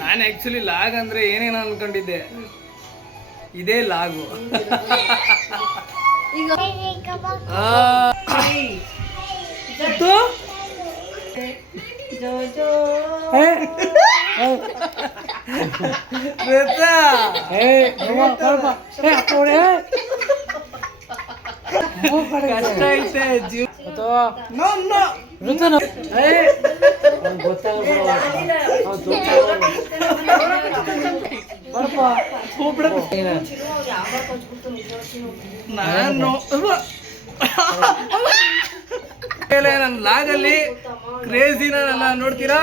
ನಾನು actually log ಅಂದ್ರೆ ಏನೇನು ಅನ್ಕೊಂಡಿದ್ದೆ, ಇದೇ ಲಾಗು. ಕಷ್ಟ ಐತೆ ಜೀವ. ನಾನು ನನ್ನ ಲಾಗಲ್ಲಿ ಕ್ರೇಜಿನ ನನ್ನ ನೋಡ್ತೀರಾ?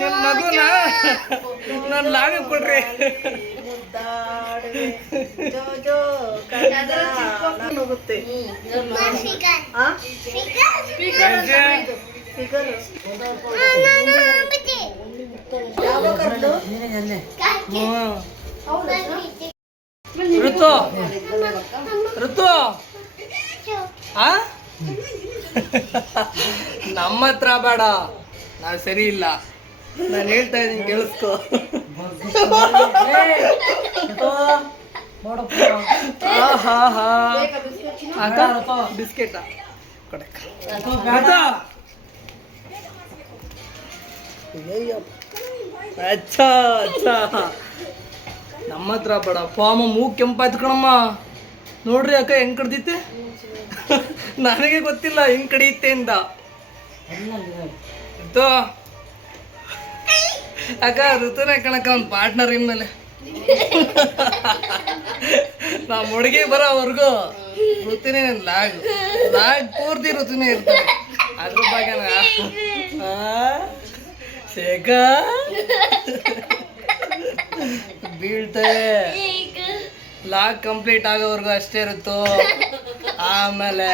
ನನ್ನ ಮಗುನ ನನ್ನ ಲಾಗ ಕೊಡ್ರಿ. ಋತು ಋತು ನಮ್ಮ ಹತ್ರ ಬೇಡ, ನಾವು ಸರಿ ಇಲ್ಲ. ನಾನು ಹೇಳ್ತಾ ಇದ್ದೀನಿ ಕೇಳಿಸ್ಕೊ. ಬಿಸ್ಕೆಟ್ ಅಚ್ಚಾ ಅಚ್ಚಾ, ನಮ್ಮ ಹತ್ರ ಬೇಡ. ಪಾಮ ಮೂಗ್ ಕೆಂಪಾಯ್ತು ಕಣಮ್ಮ. ನೋಡ್ರಿ ಅಕ್ಕ ಹೆಂಗ್ ಕಡ್ದಿತ್ತೆ, ನನಗೆ ಗೊತ್ತಿಲ್ಲ ಹೆಂಗ್ ಕಡಿಯುತ್ತೆ ಅಂತ. ಅಕ್ಕ ಋತುನ ಕಣಕ್ಕ ಒಂದು ಪಾರ್ಟ್ನರ್ ಇನ್ಮೇಲೆ ನಾ ಹುಡುಗಿ ಬರೋವರೆಗೂ ಋತುನೇ ನನ್ನ ಲಾಗ್ ಪೂರ್ತಿ ಋತುನೇ ಇರ್ತಾನೆ. ಅದ್ರ ಬಗ್ಗೆ ಶೇಖ ಬೀಳ್ತೇವೆ. ಲಾಗ್ ಕಂಪ್ಲೀಟ್ ಆಗೋವರೆಗೂ ಅಷ್ಟೇ ಇರುತ್ತೋ, ಆಮೇಲೆ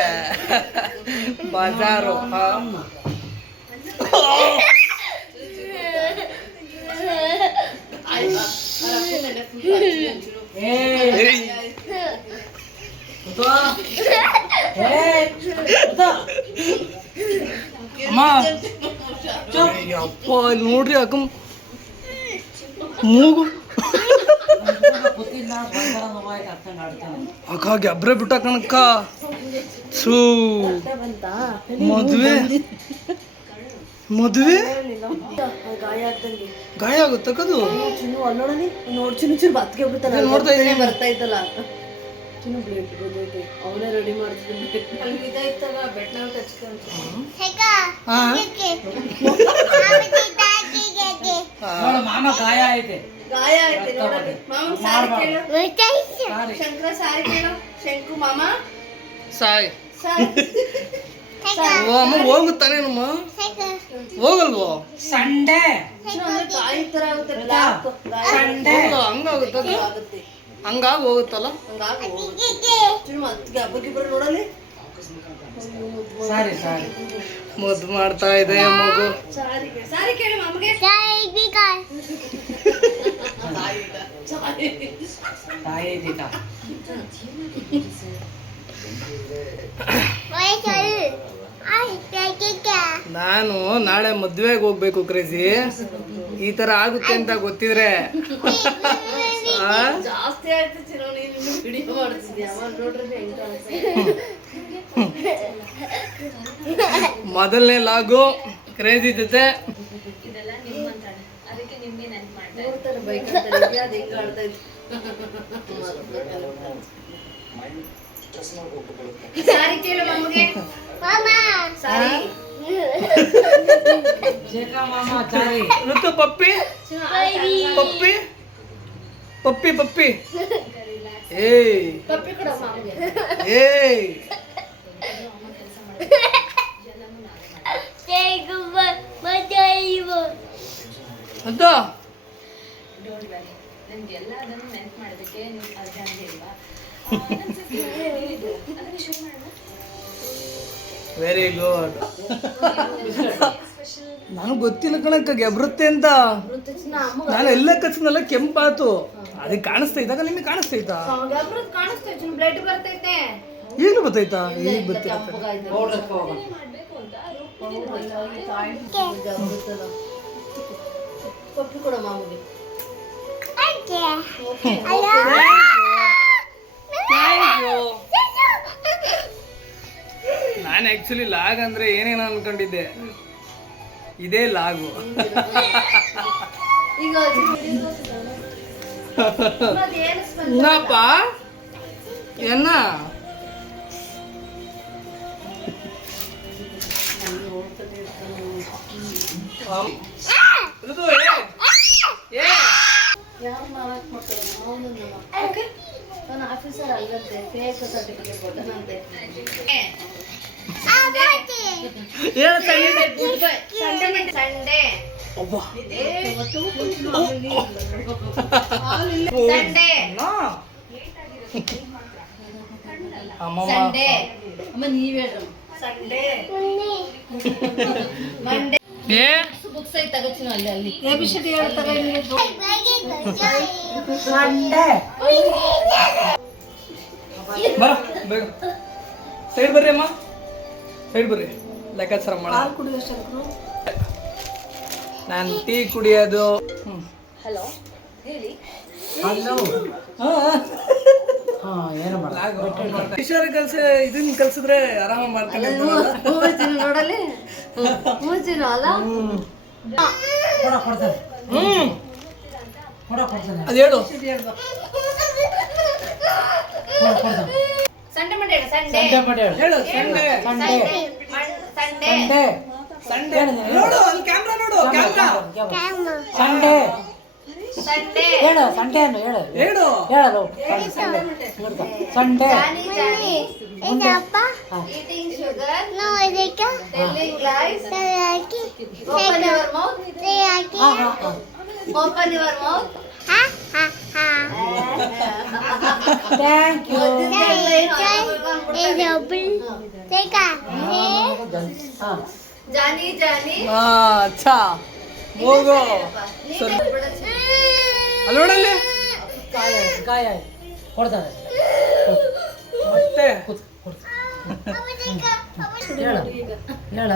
ಬಜಾರು. ಅಮ್ಮ ಅಪ್ಪ ಇಲ್ಲಿ ನೋಡ್ರಿ ಅಕ್ಕ ಮೂಗು ಅಕ್ಕ ಗೆಬ್ರೆ ಬಿಟ್ಟ ಕಣಕ್ಕ. ಸೂ ಮದುವೆ ಮದುವೆ ಗಾಯ ಆಗುತ್ತಕ್ಕದು. ನೋಡ್ತಾ ಇದ್ದೀನಿ ಬರ್ತಾ ಇದ್ದಲ್ಲ ಅವನೇ ರೆಡಿ ಮಾಡ್ತಿದ್ದ. ಮಾಮ ಗಾಯ ಐತೆ, ಗಾಯ ಐತೆ ನೋಡಲಿ. ಮಾಮ ಸಾರಿ ಕೇಳು, ಶಂಕರ ಸಾರಿ ಕೇಳು. ಶಂಕು ಮಾಮ ಸಾಯ್ ಸಾರಿ. ಅಮ್ಮ ಹೋಗುತ್ತಾನೇನಮ್ಮ, ಹೋಗಲ್ವೋ? ಸಂಡೆ ಗಾಯ ತರ ಆಗುತ್ತೆ, ಹಂಗಾಗುತ್ತೆ, ಹಂಗಾಗಿ ಹೋಗುತ್ತಲ್ಲ. ನೋಡಲಿ ಸಾರಿ ಸಾರಿ ಮುದ್ದು ಮಾಡ್ತಾ ಇದೆ ಮಗು. ಸಾರಿ ಕೇಳು ಮಾಮಗೆ. ತಾಯಿ ದೀಟ ನಾನು ನಾಳೆ ಮದ್ವೆಗೆ ಹೋಗ್ಬೇಕು ಕ್ರೇಜಿ. ಈ ತರ ಆಗುತ್ತೆ ಅಂತ ಗೊತ್ತಿದ್ರೆ ಜಾಸ್ತಿ ಆಯ್ತು ಚಿರೋ, ನೀನು ವಿಡಿಯೋ ಮಾಡ್ತಿದ್ಯಾ? ನೋಡ್ರಿ ಮೊದಲನೇ ಲಾಗು ಕ್ರೇಜಿ ಜೊತೆ. ಸಾರಿ ಕೇಳು ಮಾಮಗೆ. ಸಾರಿ ಋತು ಪಪ್ಪಿ ಪಪ್ಪಿ ಪಪ್ಪಿ ಪಪ್ಪಿ ಏಯ್ ಪಪ್ಪಿ ಕೊಡು ಮಾಮಗೆ. ಏಯ್ ಅಂತ ವೆರಿ ಗುಡ್. ನನಗೆ ಗೊತ್ತಿಲ್ಲ ಕಣಕ್ಕ ಗೆಬ್ರುತ್ತೆ ಅಂತ. ನಾನು ಎಲ್ಲ ಕಚ್ಚಿನಲ್ಲ ಕೆಂಪಾತು. ಅದಕ್ಕೆ ಕಾಣಿಸ್ತೈತಾಗ ನಿಮಗೆ ಕಾಣಿಸ್ತೈತಾ? ಬ್ಲಡ್ ಬರ್ತೈತೆ. ಏನು ಗೊತ್ತಾಯ್ತಾ? ಈಗ ಗೊತ್ತಿಲ್ಲ. ಕೊಟ್ಟು ಕೊಡ ಮಾಮೂಲಿ. ನಾನು ಆಕ್ಚುಲಿ ಲಾಗ್ ಅಂದ್ರೆ ಏನೇನು ಅನ್ಕೊಂಡಿದ್ದೆ, ಇದೇ ಲಾಗು. ಈಗ ಏನಪ್ಪ ಏನ ಯಾರು ನಾಲ್ಕು ಮಕ್ಕಳು ಅವನೊಂದು ಅವನು ಆಫೀಸರ್ ಅಲ್ಲಂತೆ, ಫೇಕ್ ಸರ್ಟಿಫಿಕೇಟ್ ಕೊಟ್ಟನಂತೆ. ಸಂಡೇ ಸಂಡೇ ಅಮ್ಮ ನೀವ್ ಹೇಳ್ರಿ. ಸಂಡೇ ಮಂಡೇ ಬುಕ್ಸ್ ಐತೆ ತಗೋಚಿನ ಅಲ್ಲಿ ಅಲ್ಲಿ ABCD ಹೇಳ್ತಾರೆ. ಸಂಡೆ ಬರ ಬೇಗ ಸೈಡ್ ಬರ್ರಿ ಅಮ್ಮ, ಸೈಡ್ ಬರ್ರಿ. ಲೆಕ್ಕಾಚಾರ ಮಾಡ. ನಾನು ಟೀ ಕುಡಿಯೋದು. ಹಲೋ ಹೇಳಿ. ಹಲೋ ಹಾ ಏನು ಮಾಡ ಈಶ್ವರ ಕಲ್ಸ ಇದನ್ನ ಕಲ್ಸಿದ್ರೆ ಆರಾಮ ಮಾಡ್ಕೊಂಡು ನೋಡಲಿ ಮೂಚಿನ ಅಲ್ಲ. ಕೊಡ ಕೊಡ್ತಾನೆ ಕೊಡ ಕೊಡ್ತಾನೆ ಅದು ಹೇಳು. ಕೊಡ್ತಾನೆ ಸಂಡೆ ಮಂಡೇ ಸಂಡೇ ಸಂಡೆ ಮಾಡಿ ಹೇಳು. Sunday Sunday Sunday Sunday Sunday ನೋಡು, ಅಲ್ಲಿ ಕ್ಯಾಮ್ರಾ ನೋಡು, ಕ್ಯಾಮ್ರಾ ಸಂಡೆ ಸಂಡೇ ಹೇಳು ಸಂಡೆ ಅನ್ನು ಹೇಳು ಹೇಳು. ಹೇಳಲು Sunday Johnny Johnny eating sugar, telling lies, open your mouth, open your mouth. Thank you Johnny Johnny ಅಚ್ಚಾ ಹೋಗು. ಅಲ್ಲಿ ನೋಡಲ್ಲಿ ಗಾಯ ಗಾಯ ಕೊಡ್ತಾನೆ ಮತ್ತೆ ಹೇಳ ಹೇಳ